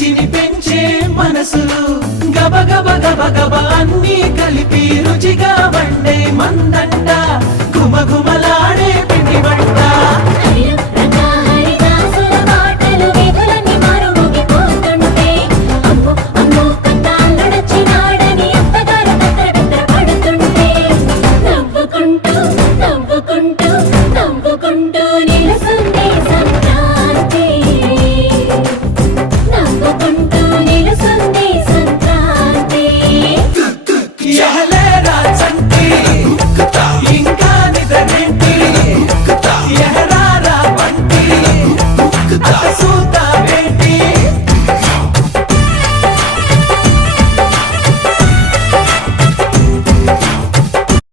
రుచిని పెంచే మనసులు గబ గబ గబ గబ అన్నీ కలిపి రుచిగా వండే మందంట గుమ గుమ